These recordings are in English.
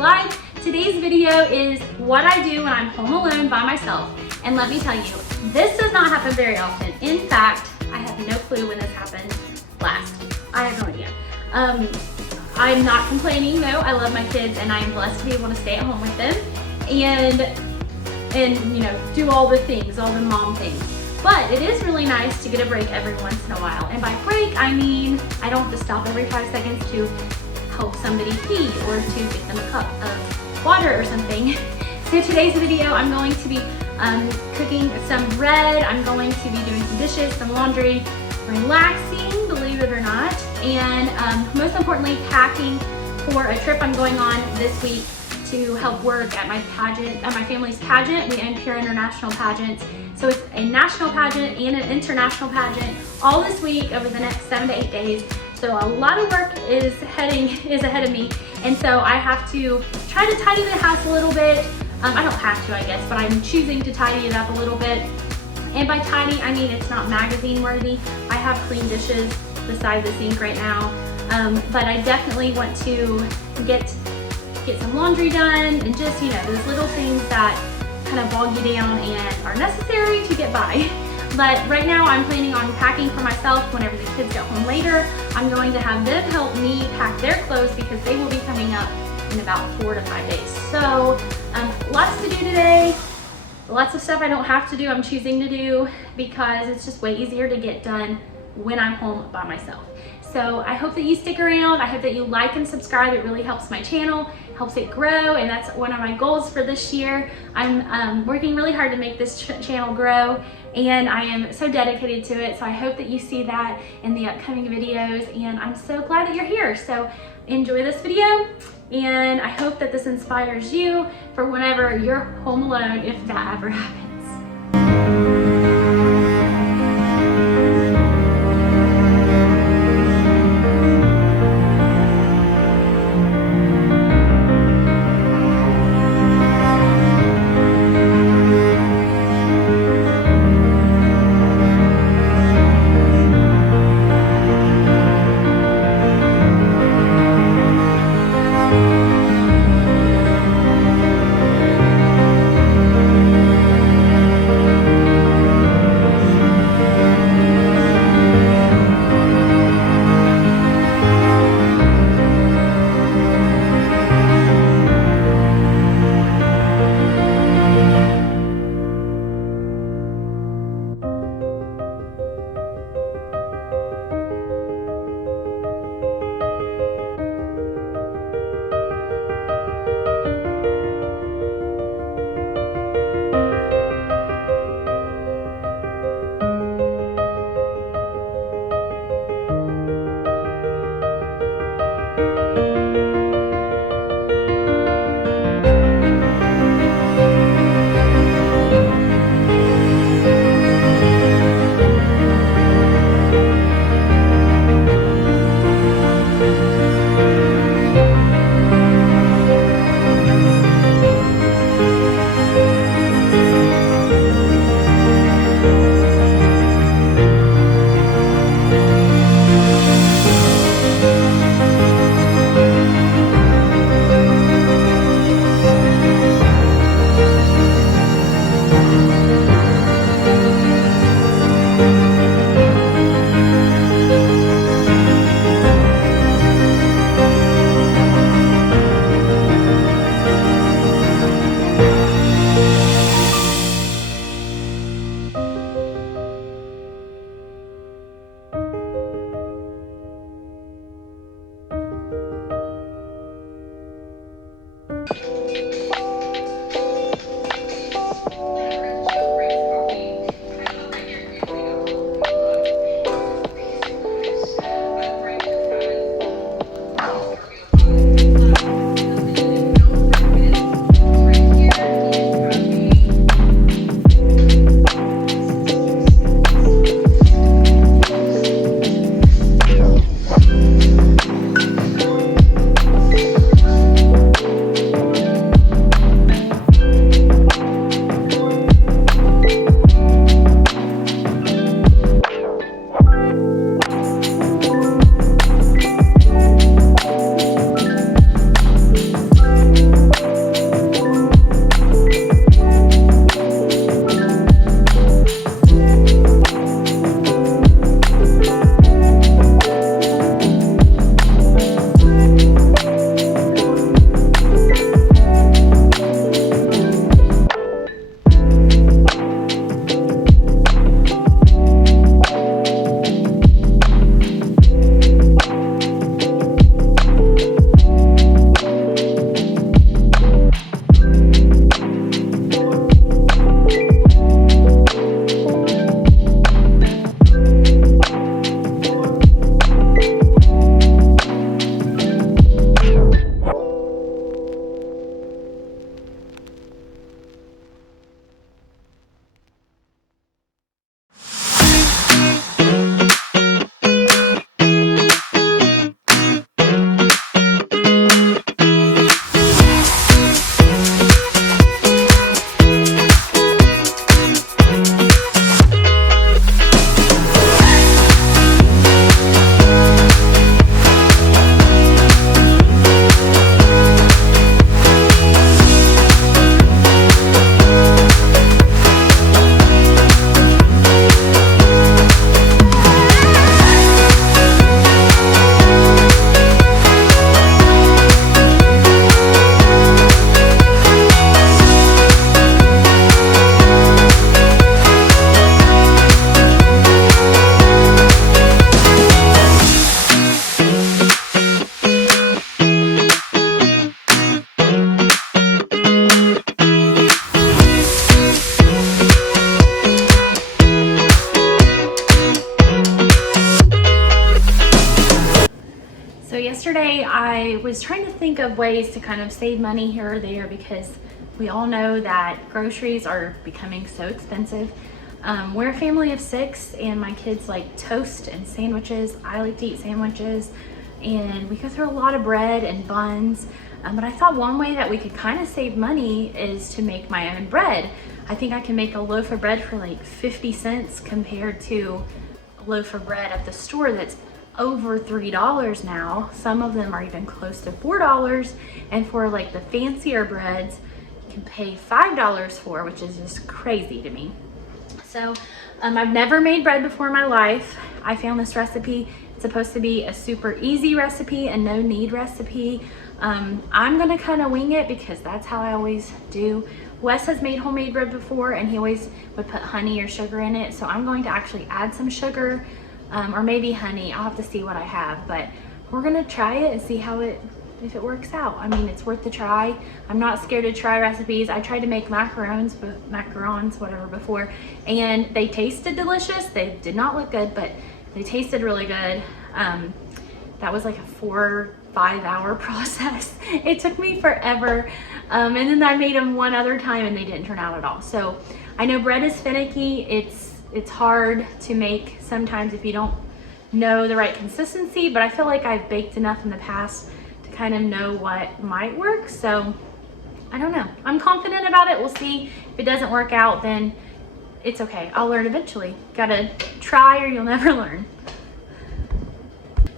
Live. Today's video is what I do when I'm home alone by myself. And let me tell you, this does not happen very often. In fact, I have no clue when this happened last. I have no idea. I'm not complaining though. I love my kids and I am blessed to be able to stay at home with them and you know, do all the things, all the mom things. But it is really nice to get a break every once in a while. And by break, I mean I don't have to stop every 5 seconds to help somebody pee or to get them a cup of water or something. So today's video, I'm going to be cooking some bread. I'm going to be doing some dishes, some laundry, relaxing, believe it or not, and most importantly, packing for a trip I'm going on this week to help work at my pageant, at my family's pageant. We own Pure International Pageants. So it's a national pageant and an international pageant all this week over the next 7 to 8 days. So a lot of work is ahead of me. And so I have to try to tidy the house a little bit. I don't have to, I guess, but I'm choosing to tidy it up a little bit. And by tidy, I mean it's not magazine worthy. I have clean dishes beside the sink right now. But I definitely want to get some laundry done and just, you know, those little things that kind of bog you down and are necessary to get by. But right now I'm planning on packing for myself whenever the kids get home later. I'm going to have them help me pack their clothes because they will be coming up in about 4 to 5 days. So lots to do today. Lots of stuff I don't have to do, I'm choosing to do because it's just way easier to get done when I'm home by myself. So I hope that you stick around. I hope that you like and subscribe. It really helps my channel, helps it grow, and that's one of my goals for this year. I'm working really hard to make this channel grow, and I am so dedicated to it. So I hope that you see that in the upcoming videos, and I'm so glad that you're here. So enjoy this video, and I hope that this inspires you for whenever you're home alone, if that ever happens. yesterday I was trying to think of ways to kind of save money here or there, because we all know that groceries are becoming so expensive. We're a family of 6 and my kids like toast and sandwiches. I like to eat sandwiches, and we go through a lot of bread and buns. But I thought one way that we could kind of save money is to make my own bread. I think I can make a loaf of bread for like 50 cents compared to a loaf of bread at the store that's over $3 now. Some of them are even close to $4. And for like the fancier breads, you can pay $5 for, which is just crazy to me. So I've never made bread before in my life. I found this recipe. It's supposed to be a super easy recipe, a no knead recipe. I'm gonna kind of wing it because that's how I always do. Wes has made homemade bread before and he always would put honey or sugar in it. So I'm going to actually add some sugar, or maybe honey. I'll have to see what I have, but we're gonna try it and see if it works out. I mean, it's worth the try. I'm not scared to try recipes. I tried to make macarons whatever before, and they tasted delicious. They did not look good, but they tasted really good. That was like a 4-5 hour process. It took me forever. And then I made them one other time and they didn't turn out at all. So I know bread is finicky. It's hard to make sometimes if you don't know the right consistency, but I feel like I've baked enough in the past to kind of know what might work. So I don't know. I'm confident about it. We'll see. If it doesn't work out, then it's okay. I'll learn eventually. Gotta try or you'll never learn.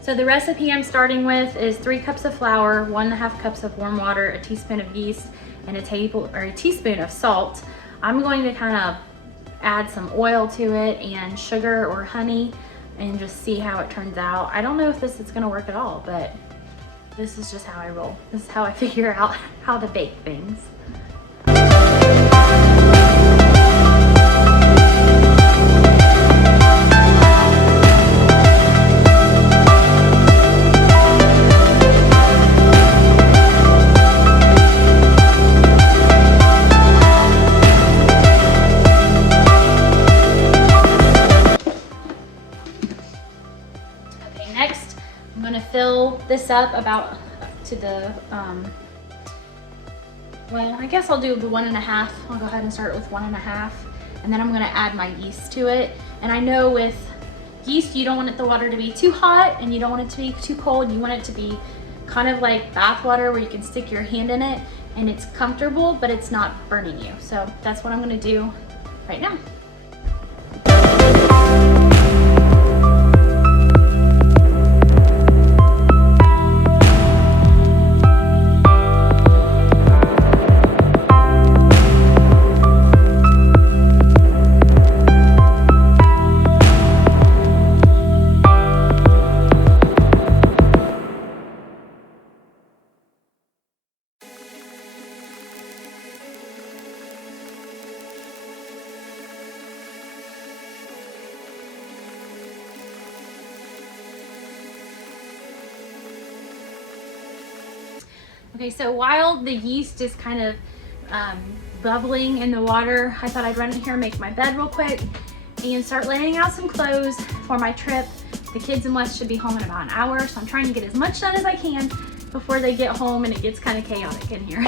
So the recipe I'm starting with is 3 cups of flour, 1.5 cups of warm water, a teaspoon of yeast, and a teaspoon of salt. I'm going to kind of add some oil to it and sugar or honey and just see how it turns out. I don't know if this is gonna work at all, but this is just how I roll. This is how I figure out how to bake things. Fill this up about to the, well, I guess I'll do the 1.5. I'll go ahead and start with 1.5. And then I'm gonna add my yeast to it. And I know with yeast, you don't want the water to be too hot and you don't want it to be too cold. You want it to be kind of like bath water where you can stick your hand in it and it's comfortable, but it's not burning you. So that's what I'm gonna do right now. Okay, so while the yeast is kind of bubbling in the water, I thought I'd run in here and make my bed real quick and start laying out some clothes for my trip. The kids and Wes should be home in about an hour, so I'm trying to get as much done as I can before they get home and it gets kind of chaotic in here.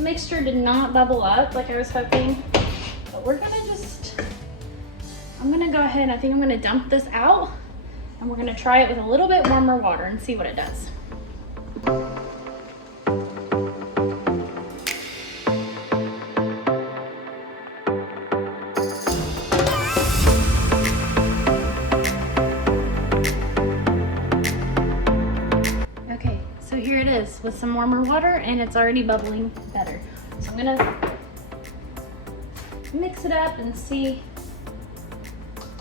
mixture did not bubble up like I was hoping, but we're gonna I'm gonna go ahead and I think I'm gonna dump this out and we're gonna try it with a little bit warmer water and see what it does. Okay, so here it is with some warmer water and it's already bubbling better. So I'm gonna mix it up and see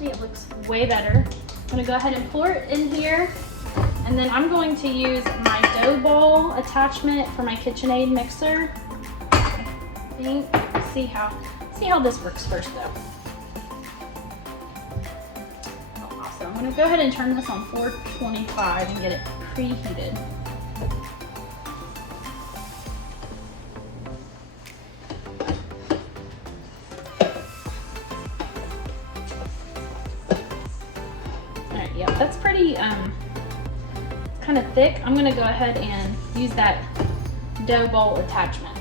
it looks way better. I'm gonna go ahead and pour it in here, and then I'm going to use my dough ball attachment for my KitchenAid mixer. I think, see how this works first though. Oh, awesome. I'm gonna go ahead and turn this on 425 and get it preheated. Yeah, that's pretty kind of thick. I'm gonna go ahead and use that dough ball attachment.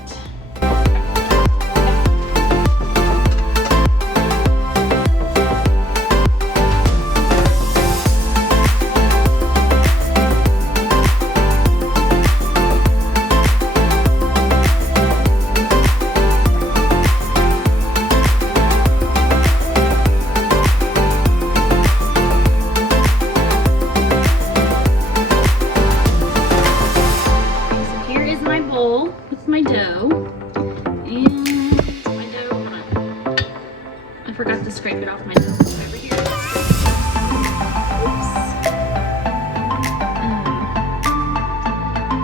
My dough, and my dough, I forgot to scrape it off my dough over here. Oops.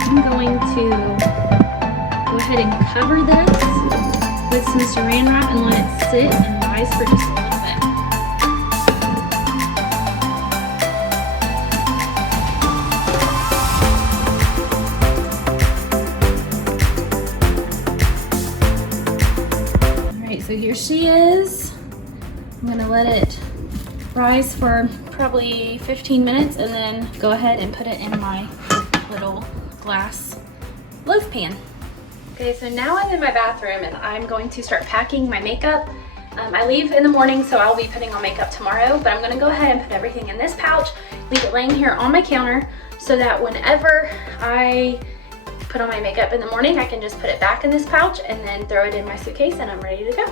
I'm going to go ahead and cover this with some saran wrap and let it sit and rise for just a little bit. So here she is. I'm gonna let it rise for probably 15 minutes and then go ahead and put it in my little glass loaf pan. Okay, so now I'm in my bathroom and I'm going to start packing my makeup. I leave in the morning, so I'll be putting on makeup tomorrow, but I'm gonna go ahead and put everything in this pouch, leave it laying here on my counter so that whenever I put on my makeup in the morning, I can just put it back in this pouch and then throw it in my suitcase and I'm ready to go.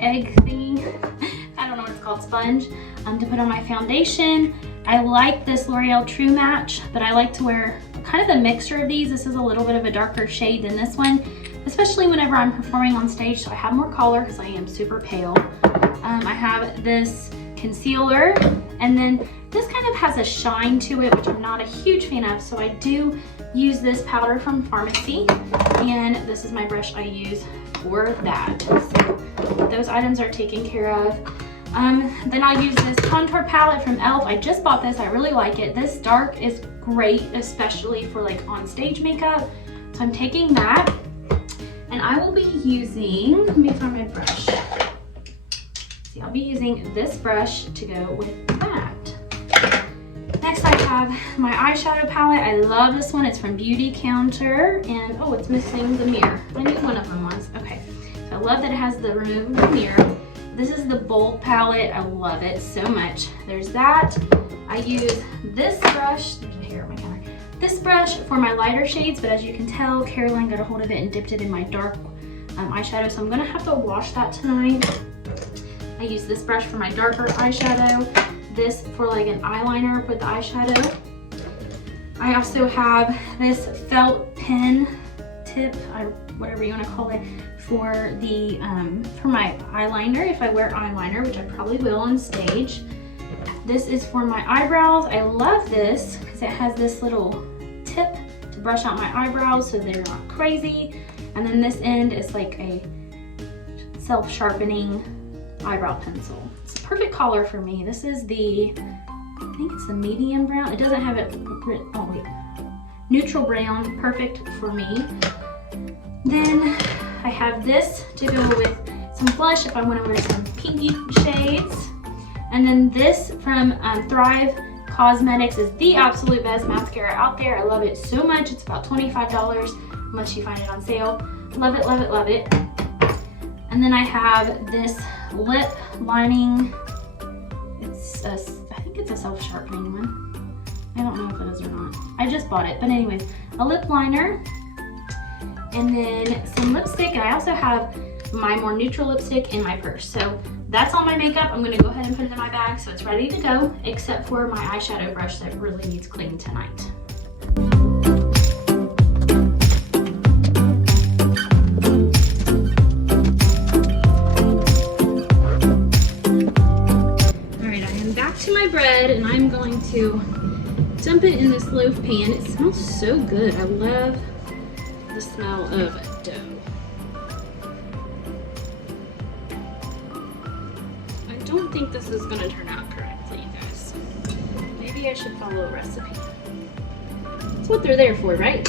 Egg thingy, I don't know what it's called, sponge, to put on my foundation. I like this L'Oreal True Match, but I like to wear kind of the mixture of these. This is a little bit of a darker shade than this one, especially whenever I'm performing on stage, so I have more color because I am super pale. I have this concealer, and then this kind of has a shine to it, which I'm not a huge fan of, so I do use this powder from Pharmacy, and this is my brush I use for that. So those items are taken care of. Then I'll use this contour palette from e.l.f. I just bought this, I really like it. This dark is great, especially for like on stage makeup. So I'm taking that, and I will be using, let me find my brush. See, I'll be using this brush to go with that. Next I have my eyeshadow palette. I love this one, it's from Beauty Counter, and oh, it's missing the mirror. I knew one of them was, okay. So I love that it has the removable mirror. This is the Bold palette, I love it so much. There's that. I use this brush, there's a hair on my counter. This brush for my lighter shades, but as you can tell, Caroline got a hold of it and dipped it in my dark eyeshadow, so I'm gonna have to wash that tonight. I use this brush for my darker eyeshadow, this for like an eyeliner with the eyeshadow. I also have this felt pen tip. I whatever you want to call it, for the for my eyeliner, if I wear eyeliner, which I probably will on stage. This is for my eyebrows. I love this because it has this little tip to brush out my eyebrows so they're not crazy. And then this end is like a self-sharpening eyebrow pencil. It's a perfect color for me. This is the, I think it's the medium brown. It doesn't have it, oh wait, neutral brown, perfect for me. Then I have this to go with some blush if I want to wear some pinky shades. And then this from Thrive Cosmetics is the absolute best mascara out there. I love it so much. It's about $25 unless you find it on sale. Love it, love it, love it. And then I have this lip lining. It's I think it's a self-sharpening one. I don't know if it is or not. I just bought it, but anyways, a lip liner. And then some lipstick, and I also have my more neutral lipstick in my purse. So that's all my makeup. I'm gonna go ahead and put it in my bag so it's ready to go, except for my eyeshadow brush that really needs cleaning tonight. All right, I am back to my bread, and I'm going to dump it in this loaf pan. It smells so good. I love the smell of dough. I don't think this is going to turn out correctly, you guys. Maybe I should follow a recipe. That's what they're there for, right?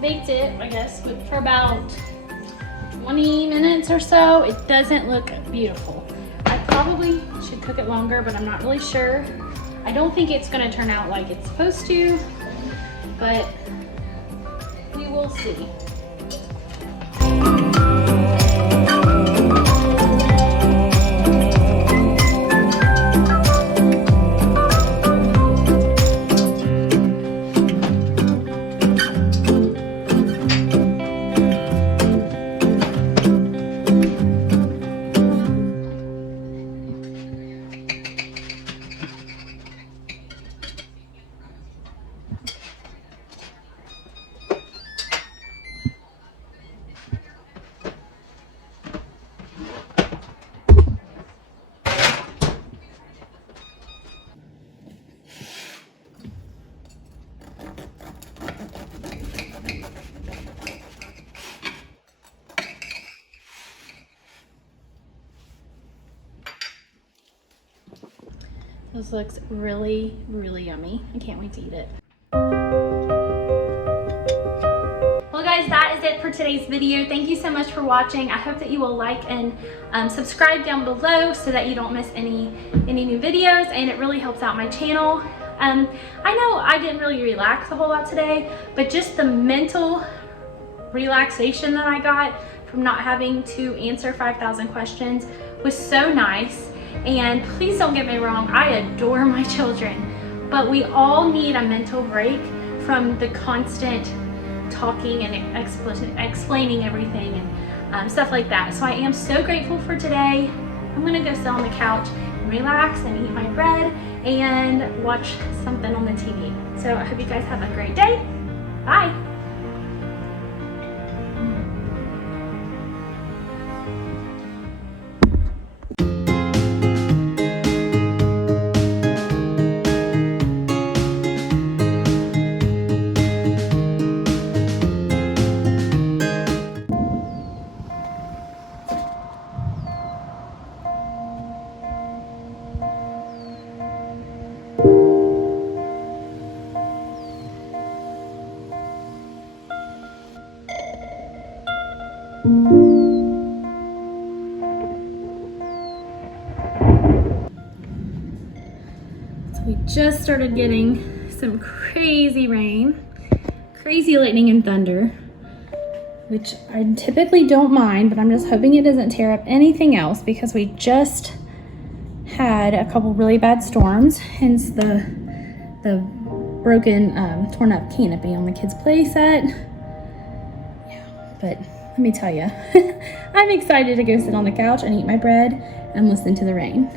Baked it, I guess, for about 20 minutes or so. It doesn't look beautiful. I probably should cook it longer, but I'm not really sure. I don't think it's gonna turn out like it's supposed to, but we will see. This looks really, really yummy. I can't wait to eat it. Well guys, that is it for today's video. Thank you so much for watching. I hope that you will like and subscribe down below so that you don't miss any new videos, and it really helps out my channel. I know I didn't really relax a whole lot today, but just the mental relaxation that I got from not having to answer 5,000 questions was so nice. And please don't get me wrong, I adore my children, but we all need a mental break from the constant talking and explaining everything and stuff like that. So I am so grateful for today. I'm gonna go sit on the couch and relax and eat my bread and watch something on the TV. So I hope you guys have a great day. Bye. So we just started getting some crazy rain, crazy lightning and thunder, which I typically don't mind, but I'm just hoping it doesn't tear up anything else because we just had a couple really bad storms, hence the broken, torn up canopy on the kids' play set. Yeah, but let me tell you, I'm excited to go sit on the couch and eat my bread and listen to the rain.